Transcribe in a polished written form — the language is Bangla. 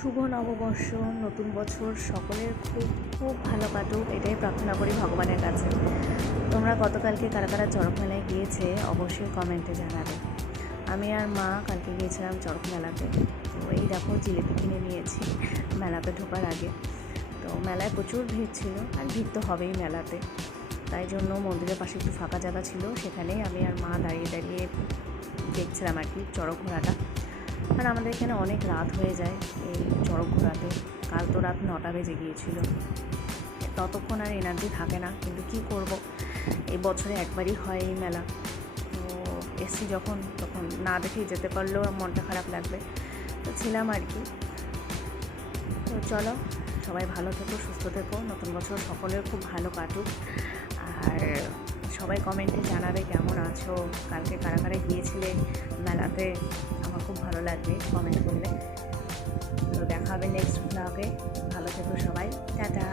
শুভ নববর্ষ, নতুন বছর সকলের খুব খুব ভালো কাটুক, এটাই প্রার্থনা করি ভগবানের কাছে। তোমরা গতকালকে কারা কারা চড়ক মেলায় গিয়েছে অবশ্যই কমেন্টে জানাবে। আমি আর মা কালকে গিয়েছিলাম চড়ক মেলাতে। তো এই দেখো জিলিপি কিনে নিয়েছি মেলাতে ঢোকার আগে। তো মেলায় প্রচুর ভিড় ছিল, আর ভিড় তো হবেই মেলাতে। তাই জন্য মন্দিরের পাশে একটু ফাঁকা জায়গা ছিল, সেখানেই আমি আর মা দাঁড়িয়ে দাঁড়িয়ে দেখছিলাম আর কি চড়ক ঘোড়াটা। আর আমাদের এখানে অনেক রাত হয়ে যায় এই চড়ক ঘোরাতে। কাল তো রাত 9টা বেজে গিয়েছিল, ততক্ষণ আর এনার্জি থাকে না, কিন্তু কি করব, এই বছরে একবারই হয় এই মেলা। তো এসছি যখন, তখন না দেখেই যেতে পারলেও মনটা খারাপ লাগবে, তো ছিলাম আর কি। তো চলো, সবাই ভালো থেকো, সুস্থ থেকো, নতুন বছর সকলের খুব ভালো কাটুক। আর সবাই কমেন্টে জানাবে কেমন আছো, কালকে কারা কারা গিয়েছিলে মেলাতে, আমার খুব ভালো লাগবে কমেন্ট করলে। তো দেখা হবে নেক্সট ব্লগে। ভালো থেকো সবাই, টাটা।